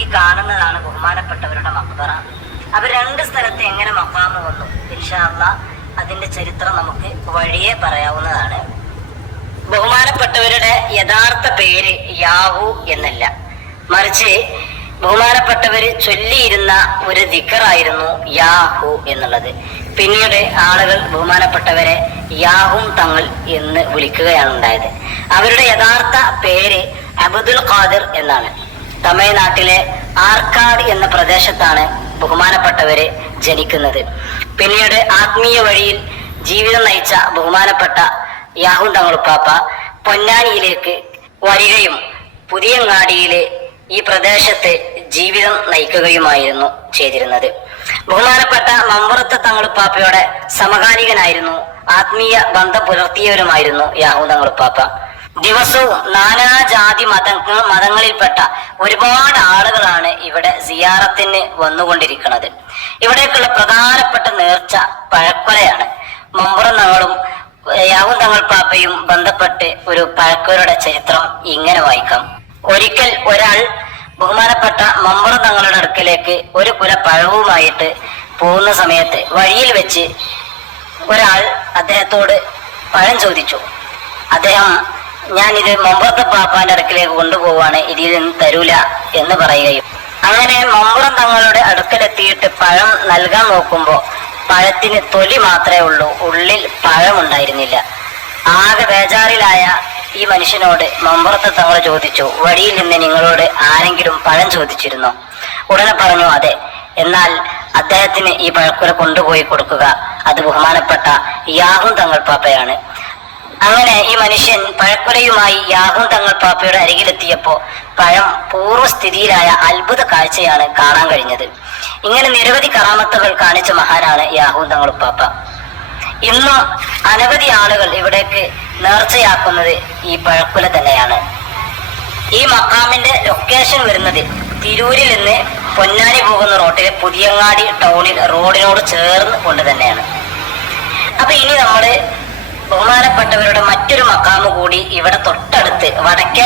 ഈ കാണുന്നതാണ് ബഹുമാനപ്പെട്ടവരുടെ മക്ബറ. അവർ രണ്ട് സ്ഥലത്ത് എങ്ങനെ മക്കാമ് വന്നു? ഇൻഷാല്ല അതിന്റെ ചരിത്രം നമുക്ക് വഴിയെ പറയാവുന്നതാണ്. ബഹുമാനപ്പെട്ടവരുടെ യഥാർത്ഥ പേര് യാഹു എന്നല്ല. മറിച്ച് ബഹുമാനപ്പെട്ടവര് ചൊല്ലിയിരുന്ന ഒരു ദിക്കറായിരുന്നു യാഹു എന്നുള്ളത്. പിന്നീട് ആളുകൾ ബഹുമാനപ്പെട്ടവരെ യാഹും തങ്ങൾ എന്ന് വിളിക്കുകയാണ് ഉണ്ടായത്. അവരുടെ യഥാർത്ഥ പേര് അബ്ദുൽ ഖാദിർ എന്നാണ്. തമിഴ്നാട്ടിലെ ആർക്കാട് എന്ന പ്രദേശത്താണ് ബഹുമാനപ്പെട്ടവരെ ജനിക്കുന്നത്. പിന്നീട് ആത്മീയ വഴിയിൽ ജീവിതം നയിച്ച ബഹുമാനപ്പെട്ട യാഹു തങ്ങളുപ്പാപ്പ പൊന്നാനിയിലേക്ക് വരികയും പുതിയങ്ങാടിയിലെ ഈ പ്രദേശത്ത് ജീവിതം നയിക്കുകയുമായിരുന്നു ചെയ്തിരുന്നത്. ബഹുമാനപ്പെട്ട മമ്പുറത്ത് തങ്ങളുപ്പാപ്പയുടെ സമകാലികനായിരുന്നു ആത്മീയ ബന്ധം പുലർത്തിയവരുമായിരുന്നു യാഹു തങ്ങളുപ്പാപ്പ. ദിവസവും നാനാജാതി മതങ്ങൾ മതങ്ങളിൽപ്പെട്ട ഒരുപാട് ആളുകളാണ് ഇവിടെ സിയാറത്തിന് വന്നുകൊണ്ടിരിക്കുന്നത്. ഇവിടേക്കുള്ള പ്രധാനപ്പെട്ട നേർച്ച പഴക്കൊലയാണ്. തങ്ങളും യാവും തങ്ങൾ പാപ്പയും ബന്ധപ്പെട്ട് ഒരു പഴക്കൊലയുടെ ചരിത്രം ഇങ്ങനെ വായിക്കാം. ഒരിക്കൽ ഒരാൾ ബഹുമാനപ്പെട്ട മമ്പുറ തങ്ങളുടെ അടുക്കലേക്ക് ഒരു കുല പഴവുമായിട്ട് പോകുന്ന സമയത്ത് വഴിയിൽ വെച്ച് ഒരാൾ അദ്ദേഹത്തോട് പഴം ചോദിച്ചു. അദ്ദേഹം ഞാനിത് മമ്പുറത്തെ പാപ്പാന്റെ അടുക്കിലേക്ക് കൊണ്ടുപോവാണ്. ഇതിൽ നിന്ന് തരൂല എന്ന് പറയുകയും. അങ്ങനെ മമ്പുറം തങ്ങളുടെ അടുക്കലെത്തിയിട്ട് പഴം നൽകാൻ നോക്കുമ്പോ പഴത്തിന് തൊലി മാത്രമേ ഉള്ളൂ. ഉള്ളിൽ പഴമുണ്ടായിരുന്നില്ല ആകെ ബേജാറിലായ ഈ മനുഷ്യനോട് മമ്പുറത്തെ തങ്ങൾ ചോദിച്ചു വഴിയിൽ നിന്ന് നിങ്ങളോട് ആരെങ്കിലും പഴം ചോദിച്ചിരുന്നോ? ഉടനെ പറഞ്ഞു അതെ. എന്നാൽ അദ്ദേഹത്തിന് ഈ പഴക്കുല കൊണ്ടുപോയി കൊടുക്കുക. അത് ബഹുമാനപ്പെട്ട യാഹും തങ്ങൾ പാപ്പയാണ്. അങ്ങനെ ഈ മനുഷ്യൻ പഴക്കുലയുമായി യാഹൂ തങ്ങൾ പാപ്പയുടെ അരികിലെത്തിയപ്പോ പഴം പൂർവസ്ഥിതിയിലായ അത്ഭുത കാഴ്ചയാണ് കാണാൻ കഴിഞ്ഞത്. ഇങ്ങനെ നിരവധി കറാമത്തുകൾ കാണിച്ച മഹാനാണ് യാഹൂ തങ്ങൾ പാപ്പ. ഇന്നും അനവധി ആളുകൾ ഇവിടേക്ക് നേർച്ചയാക്കുന്നത് ഈ പഴക്കുല തന്നെയാണ്. ഈ മക്കാമിന്റെ ലൊക്കേഷൻ വരുന്നത് തിരൂരിൽ നിന്ന് പൊന്നാനി പോകുന്ന റോട്ടിലെ പുതിയങ്ങാടി ടൗണിൽ റോഡിനോട് ചേർന്ന് കൊണ്ട് തന്നെയാണ്. അപ്പൊ ഇനി നമ്മൾ ബഹുമാനപ്പെട്ടവരുടെ മറ്റൊരു മക്കാമ് കൂടി ഇവിടെ തൊട്ടടുത്ത് വടക്കേ